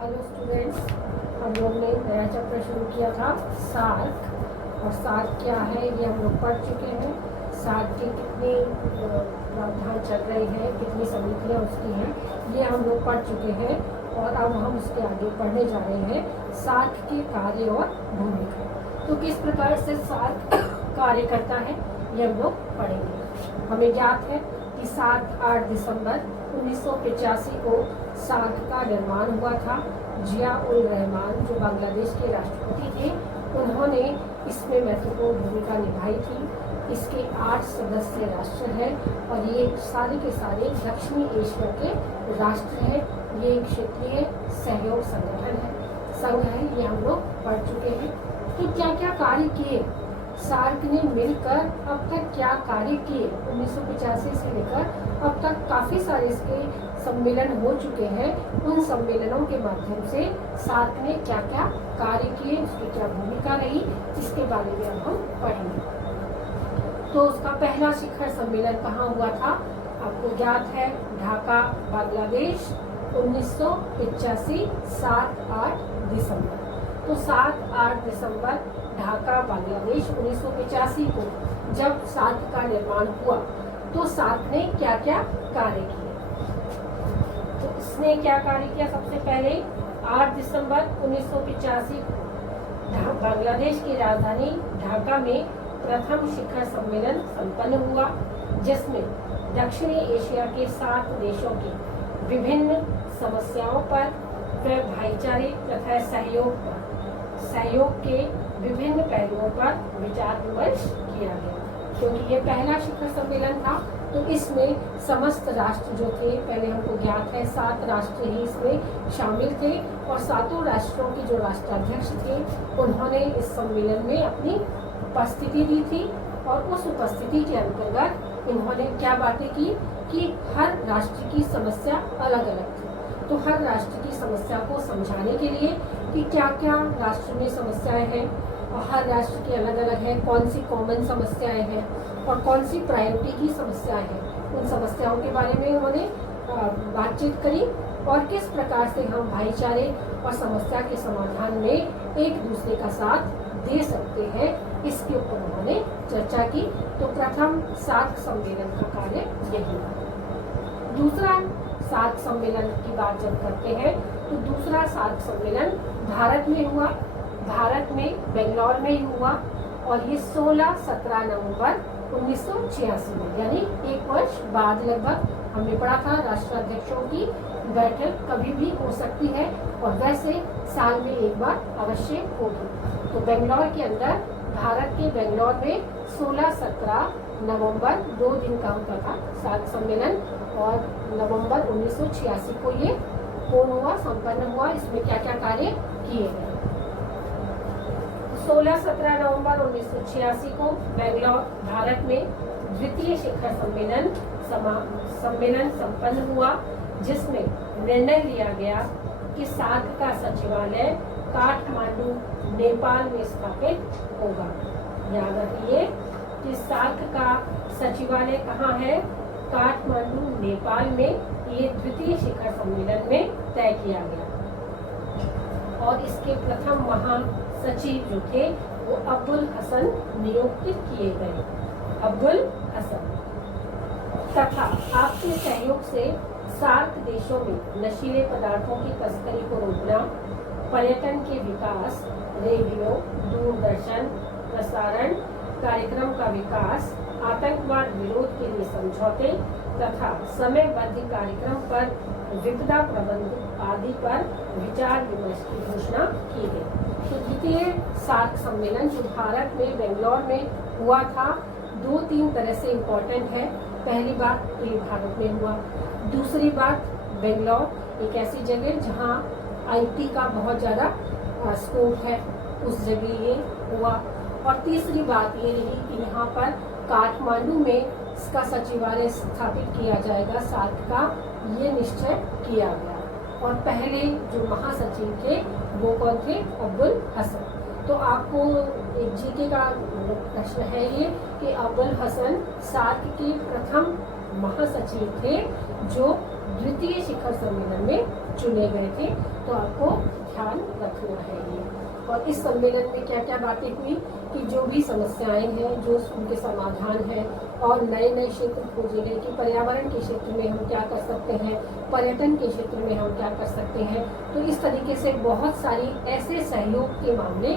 Hello students, हम लोग ने नया चैप्टर शुरू किया था सार्क। और सार्क क्या है ये हम लोग पढ़ चुके हैं। सार्क की कितनी प्रावधान चल रही है, कितनी समितियाँ उसकी हैं, ये हम लोग पढ़ चुके हैं। और अब हम उसके आगे पढ़ने जा रहे हैं सार्क के कार्य और भूमिका। तो किस प्रकार से सार्क कार्य करता है ये हम लोग पढ़ेंगे। हमें ज्ञात है कि 7-8 दिसंबर 1985 को सार्क का निर्माण हुआ था। जिया-उल-रहमान जो बांग्लादेश के राष्ट्रपति थे, उन्होंने इसमें महत्वपूर्ण भूमिका निभाई थी। इसके 8 सदस्य राष्ट्र हैं और ये सारे के सारे दक्षिणी एशिया के राष्ट्र हैं। ये एक क्षेत्रीय सहयोग संगठन है, संघ है, ये हम लोग पढ़ चुके हैं। तो क्या क्या कार्य किए सार्क ने मिलकर, अब तक क्या कार्य किए 1985 से लेकर अब तक काफ़ी सारे इसके सम्मेलन हो चुके हैं। उन सम्मेलनों के माध्यम से सार्क ने क्या क्या कार्य किए, उसकी क्या भूमिका रही, इसके बारे में अब हम पढ़ेंगे। तो उसका पहला शिखर सम्मेलन कहाँ हुआ था, आपको ज्ञात है, ढाका बांग्लादेश 1985 7-8 दिसंबर। तो 7-8 दिसंबर ढाका बांग्लादेश 1985 को जब सार्क का निर्माण हुआ तो सार्क ने क्या क्या कार्य किए। तो इसने क्या कार्य किया, सबसे पहले 8 दिसंबर 1985 को बांग्लादेश की राजधानी ढाका में प्रथम शिखर सम्मेलन संपन्न हुआ, जिसमें दक्षिणी एशिया के 7 देशों की विभिन्न समस्याओं पर व भाईचारे तथा सहयोग के विभिन्न पहलुओं पर विचार विमर्श किया गया। क्योंकि ये पहला शिखर सम्मेलन था तो इसमें समस्त राष्ट्र जो थे, पहले हमको ज्ञात है 7 राष्ट्र ही इसमें शामिल थे और 7 राष्ट्रों के जो राष्ट्राध्यक्ष थे उन्होंने इस सम्मेलन में अपनी उपस्थिति दी थी। और उस उपस्थिति के अंतर्गत इन्होंने क्या बातें की कि हर राष्ट्र की समस्या अलग अलग थी। तो हर राष्ट्र की समस्या को समझाने के लिए कि क्या क्या राष्ट्र में समस्याएं हैं और हर राष्ट्र की अलग अलग है, कौन सी कॉमन समस्याएं हैं और कौन सी प्रायोरिटी की समस्याएं हैं, उन समस्याओं के बारे में उन्होंने बातचीत करी और किस प्रकार से हम भाईचारे और समस्या के समाधान में एक दूसरे का साथ दे सकते हैं, इसके ऊपर उन्होंने चर्चा की। तो प्रथम सार्क सम्मेलन का कार्य यही है। दूसरा सार्क सम्मेलन की बात जब करते हैं तो दूसरा सार्क सम्मेलन भारत में हुआ, भारत में बेंगलोर में ही हुआ और ये 16-17 नवंबर 1986 में, यानी एक वर्ष बाद लगभग। हमने पढ़ा था राष्ट्राध्यक्षों की बैठक कभी भी हो सकती है और वैसे साल में एक बार अवश्य होगी। तो बेंगलोर के अंदर, भारत के बेंगलोर में 16-17 नवंबर 2 दिन का होता था सार्क सम्मेलन और नवंबर 1986 को ये पूर्ण हुआ, संपन्न हुआ। इसमें क्या क्या कार्य किए गए। 16-17 नवंबर 1986 को बेंगलोर भारत में द्वितीय शिखर सम्मेलन संपन्न हुआ, जिसमें निर्णय लिया गया कि सार्क का सचिवालय काठमांडू नेपाल में स्थापित होगा। याद रखिए कि सार्क का सचिवालय कहाँ है, काठमांडू नेपाल में। ये द्वितीय शिखर सम्मेलन में तय किया गया और इसके प्रथम महासचिव जो थे वो अब्दुल हसन नियुक्त किए गए। अब्दुल हसन तथा आपके सहयोग से सार्क देशों में नशीले पदार्थों की तस्करी को रोकना, पर्यटन के विकास, रेडियो दूरदर्शन प्रसारण कार्यक्रम का विकास, आतंकवाद विरोध के लिए समझौते तथा समयबद्ध कार्यक्रम पर विपदा प्रबंधन आदि पर विचार विमर्श की घोषणा की गई। तो द्वितीय सार्क सम्मेलन जो भारत में बेंगलोर में हुआ था, 2-3 तरह से इम्पोर्टेंट है। पहली बात तो ये भारत में हुआ, दूसरी बात बेंगलोर एक ऐसी जगह जहाँ IT का बहुत ज़्यादा स्कोप है, उस जगह ये हुआ। और तीसरी बात ये रही कि यहाँ पर काठमांडू में इसका सचिवालय स्थापित किया जाएगा सार्क का, ये निश्चय किया गया। और पहले जो महासचिव थे वो कौन थे, अब्दुल हसन। तो आपको एक जीके का प्रश्न है ये कि अब्दुल हसन सार्क के प्रथम महासचिव थे जो द्वितीय शिखर सम्मेलन में चुने गए थे। तो आपको ध्यान रखना है ये। और इस सम्मेलन में क्या क्या बातें हुई कि जो भी समस्याएं हैं, जो उनके समाधान हैं, और नए नए क्षेत्र खोजे गए कि पर्यावरण के क्षेत्र में हम क्या कर सकते हैं, पर्यटन के क्षेत्र में हम क्या कर सकते हैं। तो इस तरीके से बहुत सारी ऐसे सहयोग के मामले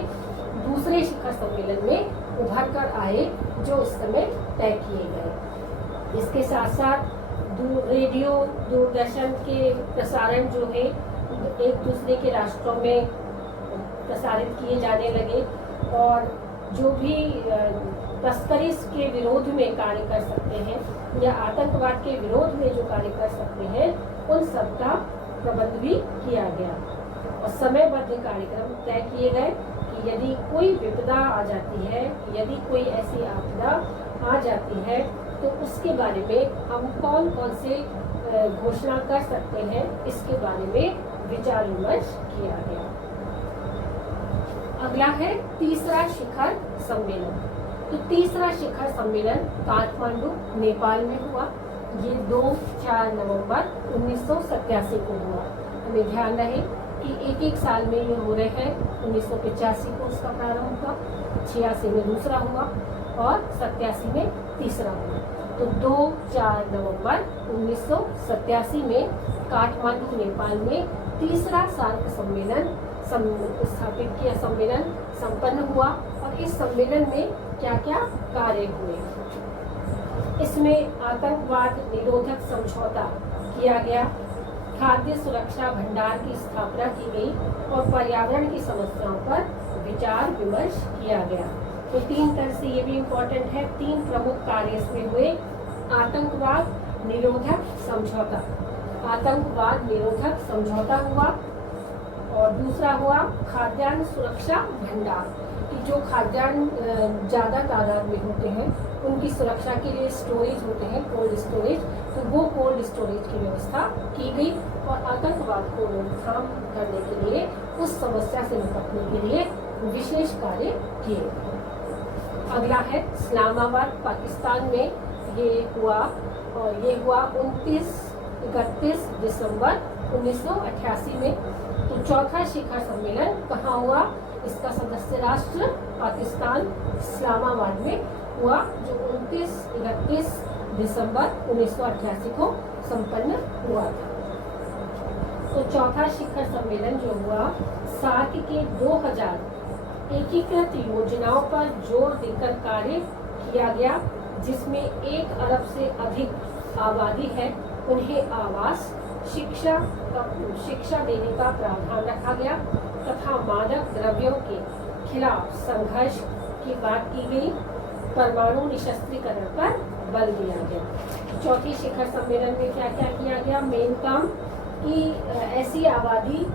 दूसरे शिखर सम्मेलन में उभर कर आए जो उस समय तय किए गए। इसके साथ साथ रेडियो दूरदर्शन के प्रसारण जो है एक दूसरे के राष्ट्रों में प्रसारित किए जाने लगे, और जो भी तस्करी के विरोध में कार्य कर सकते हैं या आतंकवाद के विरोध में जो कार्य कर सकते हैं उन सब का प्रबंध भी किया गया। और समयबद्ध कार्यक्रम तय किए गए कि यदि कोई विपदा आ जाती है, यदि कोई ऐसी आपदा आ जाती है, तो उसके बारे में हम कौन कौन से घोषणा कर सकते हैं, इसके बारे में विचार विमर्श किया गया। अगला है तीसरा शिखर सम्मेलन। तो तीसरा शिखर सम्मेलन काठमांडू नेपाल में हुआ। ये 2-4 नवंबर 1987 को हुआ। हमें ध्यान रहे कि एक एक साल में ये हो रहे हैं। 1985 को उसका प्रारंभ हुआ, 86 में दूसरा हुआ और 87 में तीसरा हुआ। तो 2-4 नवंबर 1987 में काठमांडू नेपाल में तीसरा सार्क सम्मेलन स्थापित किया, सम्मेलन संपन्न हुआ। और इस सम्मेलन में क्या क्या कार्य हुए, इसमें आतंकवाद निरोधक समझौता किया गया, खाद्य सुरक्षा भंडार की स्थापना की गई और पर्यावरण की समस्याओं पर विचार विमर्श किया गया। तो 3 तरह से ये भी इम्पोर्टेंट है। 3 प्रमुख कार्य इसमें हुए। आतंकवाद निरोधक समझौता, आतंकवाद निरोधक समझौता हुआ, और दूसरा हुआ खाद्यान्न सुरक्षा भंडार कि जो खाद्यान्न ज़्यादा तादाद में होते हैं उनकी सुरक्षा के लिए स्टोरेज होते हैं, कोल्ड स्टोरेज, तो वो कोल्ड स्टोरेज की व्यवस्था की गई। और आतंकवाद को रोकथाम करने के लिए, उस समस्या से निपटने के लिए विशेष कार्य किए। अगला है इस्लामाबाद पाकिस्तान में ये हुआ, और ये हुआ 29-31 दिसंबर 1988 में। तो चौथा शिखर सम्मेलन कहाँ हुआ, इसका सदस्य राष्ट्र पाकिस्तान इस्लामाबाद में हुआ, जो 29-31 दिसंबर 1988 को संपन्न हुआ था। तो चौथा शिखर सम्मेलन जो हुआ, सार्क के 2000 एकीकृत योजनाओं पर जोर देकर कार्य किया गया, जिसमें 1 अरब से अधिक आबादी है, उन्हें आवास, शिक्षा देने का प्रावधान रखा गया तथा मादक द्रव्यों के खिलाफ संघर्ष की बात की गई। परमाणु निशस्त्रीकरण पर बल दिया गया। चौथी शिखर सम्मेलन में क्या क्या किया गया, मेन काम कि ऐसी आबादी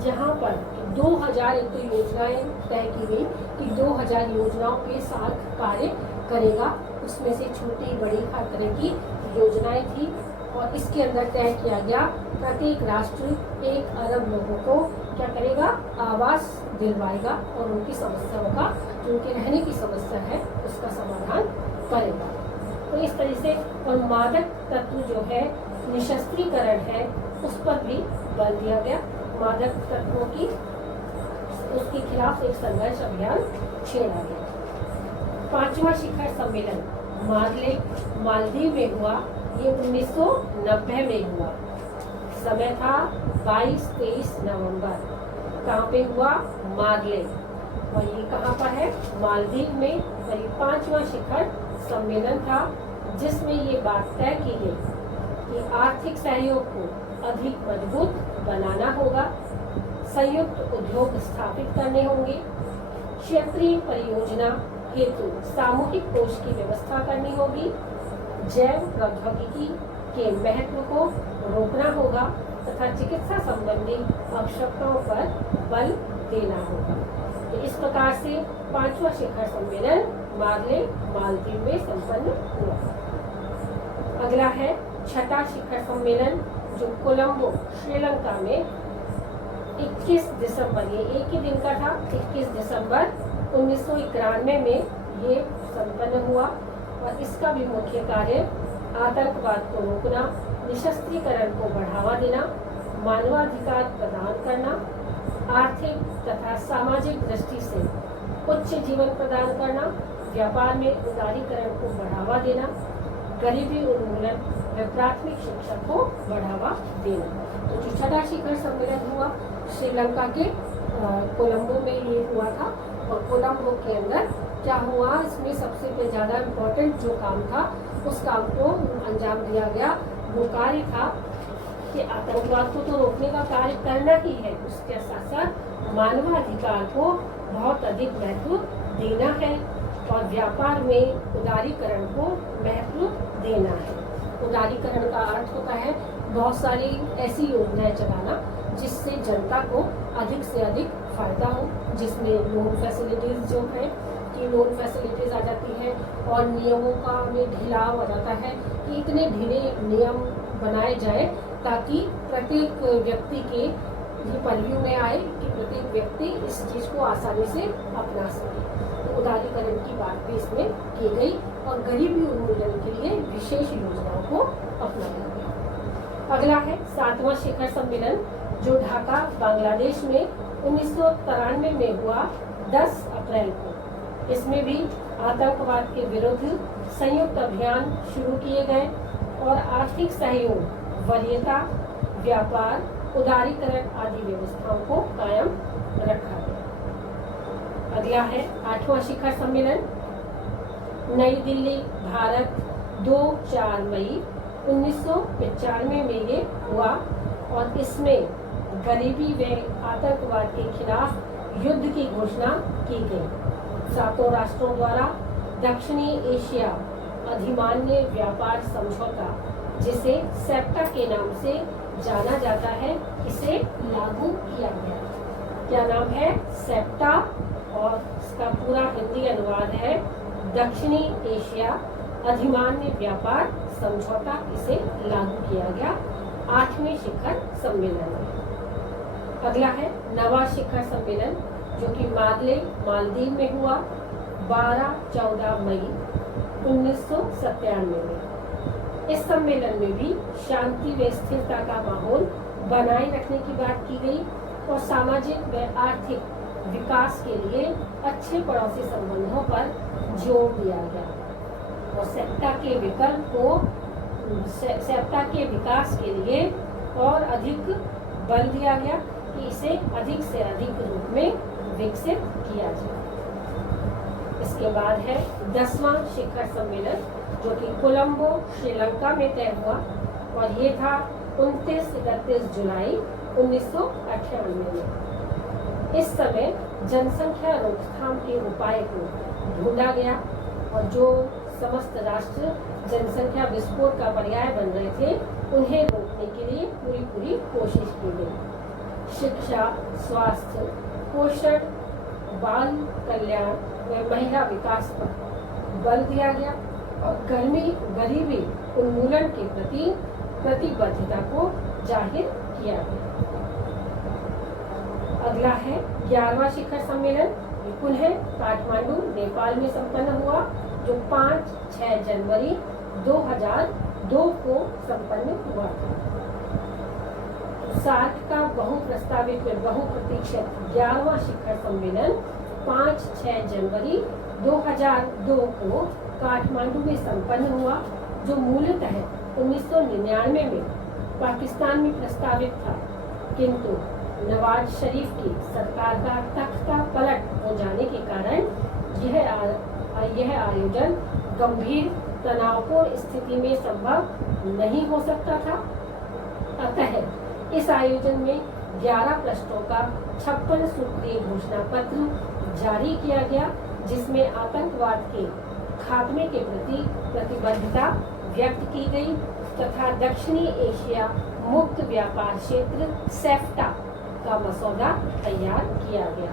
जहां पर 2000 एक तो योजनाएं तय की गई कि 2000 योजनाओं पे सार्क कार्य करेगा, उसमें से छोटी बड़ी हर तरह की योजनाएं थी। और इसके अंदर तय किया गया प्रत्येक राष्ट्र 1 अरब लोगों को क्या करेगा, आवास दिलवाएगा और उनकी समस्याओं का, जो उनके रहने की समस्या है उसका समाधान करेगा। तो इस तरह से, और मादक तत्व जो है, निशस्त्रीकरण है, उस पर भी बल दिया गया। मादक तत्वों की उसके खिलाफ एक संघर्ष अभियान छेड़ा गया। 5वां शिखर सम्मेलन मालदीव में हुआ, ये 1990 में हुआ। समय था 22-23 नवंबर। कहाँ पे हुआ, मार्ले, और ये कहाँ पर है, मालदीव में। और ये 5वां शिखर सम्मेलन था, जिसमें ये बात तय की गई कि आर्थिक सहयोग को अधिक मजबूत बनाना होगा, संयुक्त उद्योग स्थापित करने होंगे, क्षेत्रीय परियोजना हेतु सामूहिक कोष की व्यवस्था करनी होगी, जैव प्रौद्योगिकी के महत्व को रोकना होगा तथा चिकित्सा संबंधी आवश्यकताओं पर बल देना होगा। तो इस प्रकार से 5वां शिखर सम्मेलन मालदीव में संपन्न हुआ। अगला है 6ठा शिखर सम्मेलन, जो कोलंबो श्रीलंका में 21 दिसंबर, ये एक ही दिन का था, 21 दिसंबर 1991 में ये संपन्न हुआ। और इसका भी मुख्य कार्य आतंकवाद को रोकना, निशस्त्रीकरण को बढ़ावा देना, मानवाधिकार प्रदान करना, आर्थिक तथा सामाजिक दृष्टि से उच्च जीवन प्रदान करना, व्यापार में उदारीकरण को बढ़ावा देना, गरीबी उन्मूलन व प्राथमिक शिक्षा को बढ़ावा देना। तो जो छठा शिखर सम्मेलन हुआ श्रीलंका के कोलंबो में ये हुआ था। और कोलंबो के अंदर क्या हुआ, इसमें सबसे ज़्यादा इम्पोर्टेंट जो काम था उस काम को अंजाम दिया गया। वो कार्य था कि आतंकवाद को तो रोकने का कार्य करना ही है, उसके साथ साथ मानवाधिकार को बहुत अधिक महत्व देना है और व्यापार में उदारीकरण को महत्व देना है। उदारीकरण का अर्थ होता है बहुत सारी ऐसी योजनाएं चलाना जिससे जनता को अधिक से अधिक फायदा हो, जिसमें लोन फैसिलिटीज जो है कि लोन फैसिलिटीज आ जाती है और नियमों का में ढिलाव आ जाता है कि इतने ढीले नियम बनाए जाए ताकि प्रत्येक व्यक्ति के ये परिव्यू में आए कि प्रत्येक व्यक्ति इस चीज़ को आसानी से अपना सके। तो उदारीकरण की बात भी इसमें की गई और गरीबी उन्मूलन के लिए विशेष योजनाओं को अपनाया गया। अगला है 7वां शिखर सम्मेलन जो ढाका बांग्लादेश में 1993 में हुआ 10 अप्रैल को। इसमें भी आतंकवाद के विरुद्ध संयुक्त अभियान शुरू किए गए और आर्थिक सहयोग, वरीयता, व्यापार, उदारीकरण आदि व्यवस्थाओं को कायम रखा गया। अगला है 8वां शिखर सम्मेलन नई दिल्ली, भारत 2-4 मई 1995 में ये हुआ और इसमें गरीबी व आतंकवाद के खिलाफ युद्ध की घोषणा की गई। 7 राष्ट्रों द्वारा दक्षिणी एशिया अधिमान्य व्यापार समझौता, जिसे सेप्टा के नाम से जाना जाता है, इसे लागू किया गया। क्या नाम है? सेप्टा, और इसका पूरा हिंदी अनुवाद है दक्षिणी एशिया अधिमान्य व्यापार समझौता। इसे लागू किया गया 8वें शिखर सम्मेलन में। अगला है 9वां शिखर सम्मेलन जो कि मालदीव में हुआ 12-14 मई 1997 में। इस सम्मेलन में भी शांति व स्थिरता का माहौल बनाए रखने की बात की गई और सामाजिक व आर्थिक विकास के लिए अच्छे पड़ोसी संबंधों पर जोर दिया गया और सेप्टा के विकास के लिए और अधिक बल दिया गया कि इसे अधिक से अधिक रूप में विकसित किया जाए। इसके बाद है 10वां शिखर सम्मेलन जो कि कोलंबो श्रीलंका में तय हुआ और ये था 29-31 जुलाई 1998 में। इस समय जनसंख्या रोकथाम के उपाय को ढूंढा गया और जो समस्त राष्ट्र जनसंख्या विस्फोट का पर्याय बन रहे थे उन्हें रोकने के लिए पूरी कोशिश की गई। शिक्षा, स्वास्थ्य, पोषण, बाल कल्याण व महिला विकास पर बल दिया गया और गरीबी उन्मूलन के प्रति प्रतिबद्धता को जाहिर किया गया। अगला है 11वां शिखर सम्मेलन पुनः काठमांडू नेपाल में संपन्न हुआ जो 5-6 जनवरी 2002 को संपन्न हुआ था। सार्क का बहुप्रस्तावित व बहुप्रतीक्षित 11वां शिखर सम्मेलन 5-6 जनवरी 2002 को काठमांडू में संपन्न हुआ जो मूलतः 1999 में पाकिस्तान में प्रस्तावित था, किंतु नवाज शरीफ की सरकार का तख्ता पलट हो जाने के कारण यह आयोजन गंभीर तनावपूर्ण स्थिति में संभव नहीं हो सकता था। अतः इस आयोजन में 11 पृष्ठों का 56 सूत्रीय घोषणा पत्र जारी किया गया जिसमें आतंकवाद के खात्मे के प्रति प्रतिबद्धता व्यक्त की गई तथा दक्षिणी एशिया मुक्त व्यापार क्षेत्र सेफ्टा का मसौदा तैयार किया गया।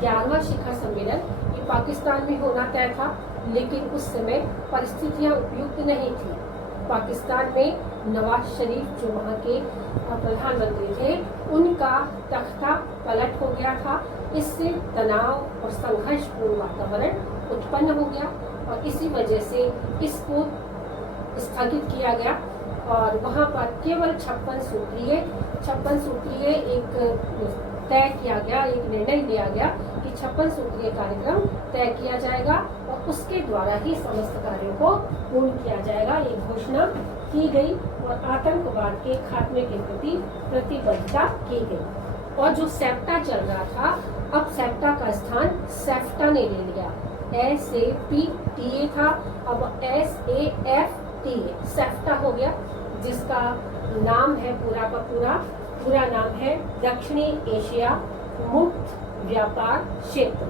11वां शिखर सम्मेलन ये पाकिस्तान में होना तय था, लेकिन उस समय परिस्थितियां उपयुक्त नहीं थी। पाकिस्तान में नवाज शरीफ जो वहाँ के प्रधानमंत्री थे उनका तख्ता पलट हो गया था। इससे तनाव और संघर्षपूर्ण वातावरण उत्पन्न हो गया और इसी वजह से इसको स्थगित किया गया और वहाँ पर केवल 56 सूत्रीय एक तय किया गया, एक निर्णय लिया गया कि 56 सूत्रीय कार्यक्रम तय किया जाएगा और उसके द्वारा ही समस्त कार्यों को पूर्ण किया जाएगा, ये घोषणा की गई और आतंकवाद के खात्मे के प्रति प्रतिबद्धता की गई। और जो सेप्टा चल रहा था, अब सेप्टा का स्थान सेफ्टा ने ले लिया। SAPTA था, अब SAFTA सेफ्टा हो गया, जिसका नाम है पूरा नाम है दक्षिणी एशिया मुक्त व्यापार क्षेत्र।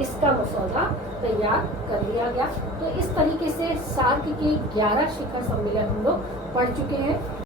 इसका मसौदा तैयार कर लिया गया। तो इस तरीके से सार्क के 11 शिखर सम्मेलन हम लोग पढ़ चुके हैं।